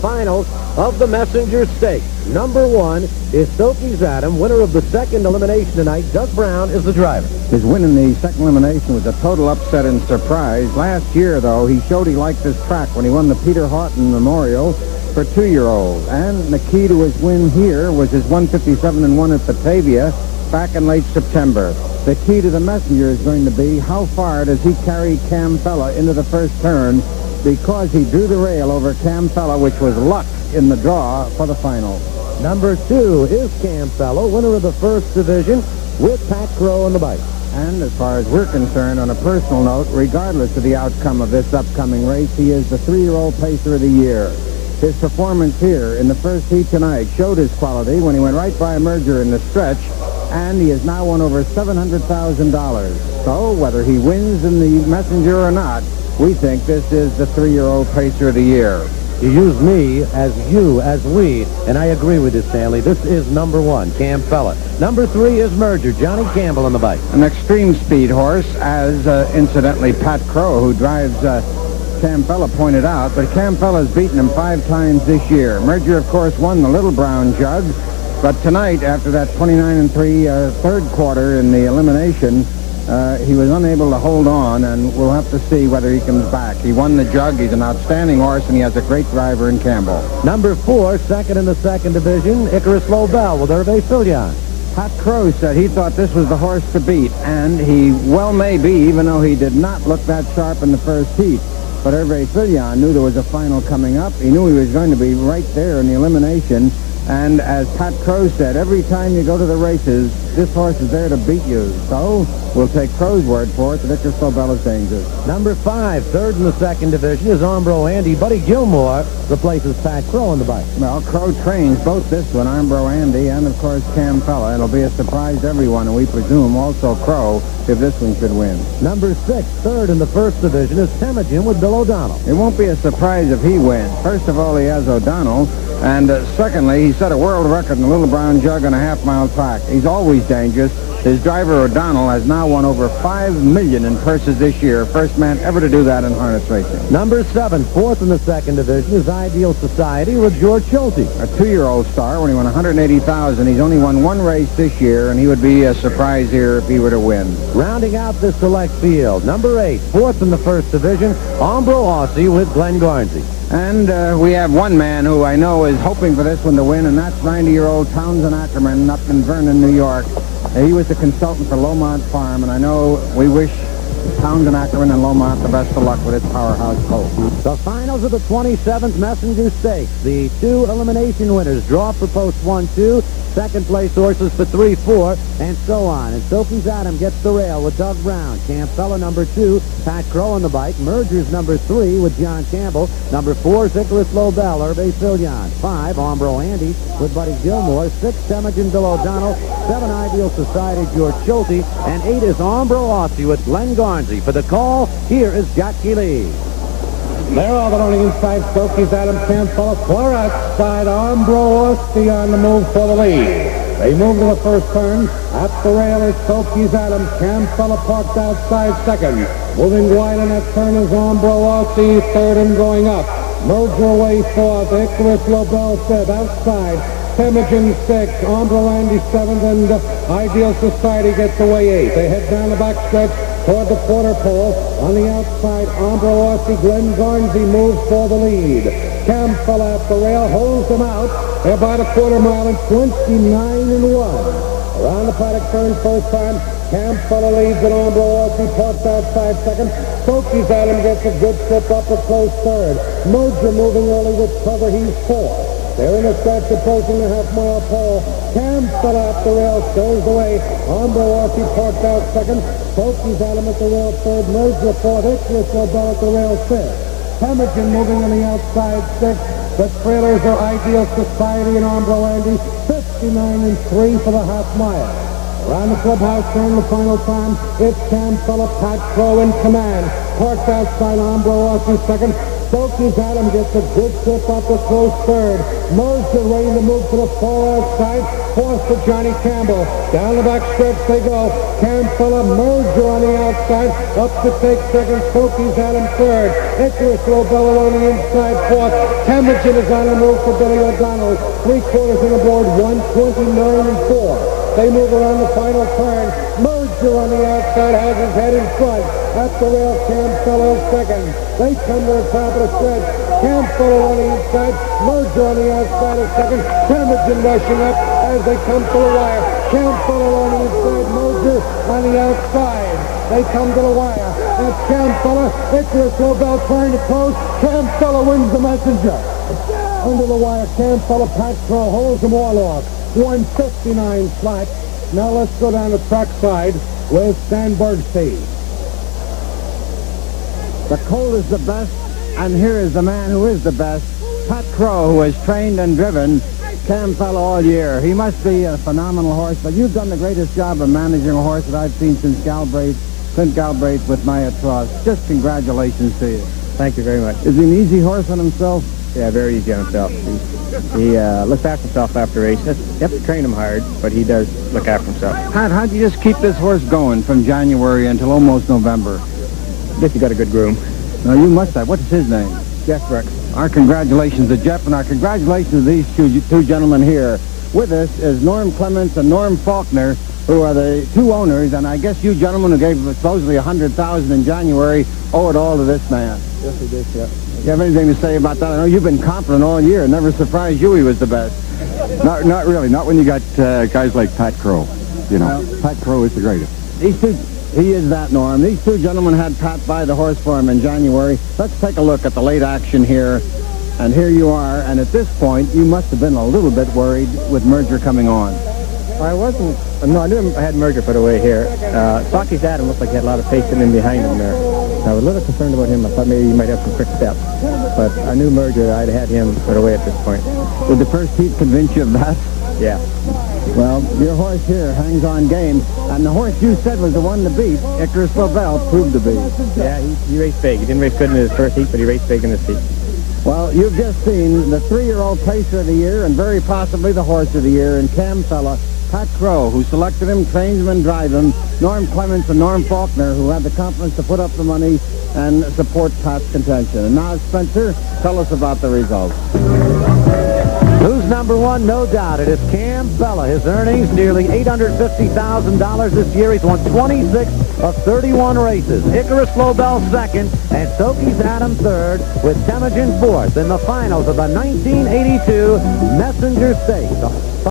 finals of the Messenger Stakes. Number 1 is Sophie's Adam, winner of the second elimination tonight. Doug Brown is the driver. His win in the second elimination was a total upset and surprise. Last year, though, he showed he liked this track when he won the Peter Houghton Memorial for 2-year-olds. And the key to his win here was his 157-1 at Batavia back in late September. The key to the Messenger is going to be how far does he carry Cam Fella into the first turn, because he drew the rail over Cam Fella, which was luck in the draw for the final. Number 2 is Cam Fella, winner of the first division, with Pat Crowe on the bike. And as far as we're concerned, on a personal note, regardless of the outcome of this upcoming race, he is the 3-year-old pacer of the year. His performance here in the first heat tonight showed his quality when he went right by a merger in the stretch, and he has now won over $700,000. So whether he wins in the Messenger or not, we think this is the 3-year-old pacer of the year. You use me as you, as we, and I agree with you, Stanley. This is number 1, Cam Fella. Number 3 is Merger, Johnny Campbell on the bike. An extreme speed horse, as incidentally Pat Crowe, who drives Cam Fella, pointed out. But Cam Fella's beaten him 5 times this year. Merger, of course, won the Little Brown Jug. But tonight, after that 29-3 third quarter in the elimination, he was unable to hold on, and we'll have to see whether he comes back. He won the Jug. He's an outstanding horse, and he has a great driver in Campbell. Number 4, second in the second division, Icarus Lobel with Hervé Fillon. Pat Crowe said he thought this was the horse to beat, and he well may be, even though he did not look that sharp in the first heat. But Hervé Fillon knew there was a final coming up. He knew he was going to be right there in the elimination. And as Pat Crowe said, every time you go to the races, this horse is there to beat you. So we'll take Crowe's word for it that Icarus Lobel is dangerous. Number 5, third in the second division, is Armbro Andy. Buddy Gilmore replaces Pat Crowe on the bike. Well, Crowe trains both this one, Armbro Andy, and of course Cam Fella. It'll be a surprise to everyone, and we presume also Crowe, if this one should win. Number 6, third in the first division, is Temujin with Bill O'Donnell. It won't be a surprise if he wins. First of all, he has O'Donnell. And secondly, he set a world record in the Little Brown Jug on a half-mile track. He's always dangerous. His driver, O'Donnell, has now won over $5 million in purses this year. First man ever to do that in harness racing. Number 7, fourth in the second division, is Ideal Society with George Schulte. A 2-year-old star when he won $180,000. He's only won 1 race this year, and he would be a surprise here if he were to win. Rounding out this select field, number 8, fourth in the first division, Ombro Aussie with Glenn Garnsey. And we have one man who I know is hoping for this one to win, and that's 90-year-old Townsend Ackerman up in Vernon, New York. He was the consultant for Lomont Farm, and I know we wish Townsend Ackerman and Lomont the best of luck with its powerhouse colt. The finals of the 27th Messenger Stakes. The 2 elimination winners draw for posts 1-2, second place horses for 3-4, and so on. And Sophie's Adam gets the rail with Doug Brown. Cam Fella number 2, Pat Crowe on the bike. Merger's number 3 with John Campbell. Number 4 is Icarus Lobel, Hervé Fillon. 5, Ombro Andy with Buddy Gilmore. 6, Temujin Bill O'Donnell. 7, Ideal Society, George Schulte. And 8 is Ombro Aussie with Glenn Garnsey. For the call, here is Jackie Lee. They're all running inside. Sophie's Adam, Cam Fella, far outside. Ombro Aussie on the move for the lead. They move to the first turn. At the rail is Sophie's Adam. Cam Fella parked outside second. Moving wide on that turn is Ombro Aussie, third and going up. Merger away fourth. Icarus Lobel fifth. Outside. Temujin 6, Ombro Andy 7th, and Ideal Society gets away 8th. They head down the backstretch toward the quarter pole. On the outside, Ombro Aussie, Glenn Garnsey moves for the lead. Cam Fella at the rail, holds them out. They're about a quarter mile and 29-1. Around the paddock turn first time. Cam Fella leads and Ombro Aussie parks outside second. Sophie's Adam gets a good trip up a close third. Moja moving early with cover, he's 4th. They're in a stretch approaching the half-mile pole. Cam Fella at the rail, shows the way. Ombro Aussie parked out second. Sophie's Adam at the rail third. Merger fourth. Icarus Lobel at the rail fifth. Temujin moving on the outside sixth. The trailers are Ideal Society and Ombro Andy. 59-3 for the half mile. Around the clubhouse turn the final time. It's Cam Fella, Pat Crowe in command. Parked outside Ombro Aussie second. Stokey's Adam gets a good trip up the close third. Merger ready to move to the far outside. Fourth for Johnny Campbell. Down the back stretch they go. Campbell, Merger on the outside. Up to take second. Stokey's Adam third. Icarus Lobel on the inside fourth. Temujin is on the move for Billy O'Donnell. 3/4 in the board. 129 and 4. They move around the final turn. Merger on the outside has his head in front. At the rail, Campbell second. They come to the top of the stretch. Campbell on the inside. Merger on the outside of second. Temujin rushing up as they come to the wire. Campbell on the inside. Merger on the outside. They come to the wire. That's Campbell. Icarus Lobel trying to close. Campbell wins the messenger. Under the wire, Campbell, Pat Crowe holds them all off. 159 flat. Now let's go down the track side with Stan Bergstein. The colt is the best, and here is the man who is the best, Pat Crowe, who has trained and driven Campbell all year. He must be a phenomenal horse, but you've done the greatest job of managing a horse that I've seen since Clint Galbraith with Maya Trust. Just congratulations to you. Thank you very much. Is he an easy horse on himself? Yeah, very easy on himself. He looks after himself after races. You have to train him hard, but he does look after himself. Pat, how'd you just keep this horse going from January until almost November? Guess you got a good groom. Now, you must have. What's his name? Jeff Brooks. Our congratulations to Jeff, and our congratulations to these two gentlemen here. With us is Norm Clements and Norm Faulkner, who are the two owners, and I guess you gentlemen who gave supposedly $100,000 in January owe it all to this man. Yes, he did, yeah. You have anything to say about that? I know you've been confident all year. It never surprised you he was the best. Not really. Not when you got guys like Pat Crowe. You know, Pat Crowe is the greatest. These two, he is that, Norm. These two gentlemen had Pat buy the horse for him in January. Let's take a look at the late action here. And here you are. And at this point, you must have been a little bit worried with Merger coming on. I wasn't. No, I knew I had Merger put away here. Stocky's Adam looked like he had a lot of pace in him behind him there. I was a little concerned about him. I thought maybe he might have some quick steps. But I knew Merger. I'd had him put away at this point. Did the first heat convince you of that? Yeah. Well, your horse here hangs on game. And the horse you said was the one to beat, Icarus Lobel, proved to be. Yeah, he raced big. He didn't race good in his first heat, but he raced big in this heat. Well, you've just seen the 3-year-old pacer of the year and very possibly the horse of the year in Cam Fella, Pat Crowe, who selected him, trains him, and drives him, Norm Clements and Norm Faulkner, who had the confidence to put up the money and support Pat's contention. And now, Spencer, tell us about the results. Who's number one? No doubt. It is Cam Fella. His earnings, nearly $850,000 this year. He's won 26 of 31 races. Icarus Lobel second, and Stokey's Adam third, with Temujin fourth in the finals of the 1982 Messenger Stakes.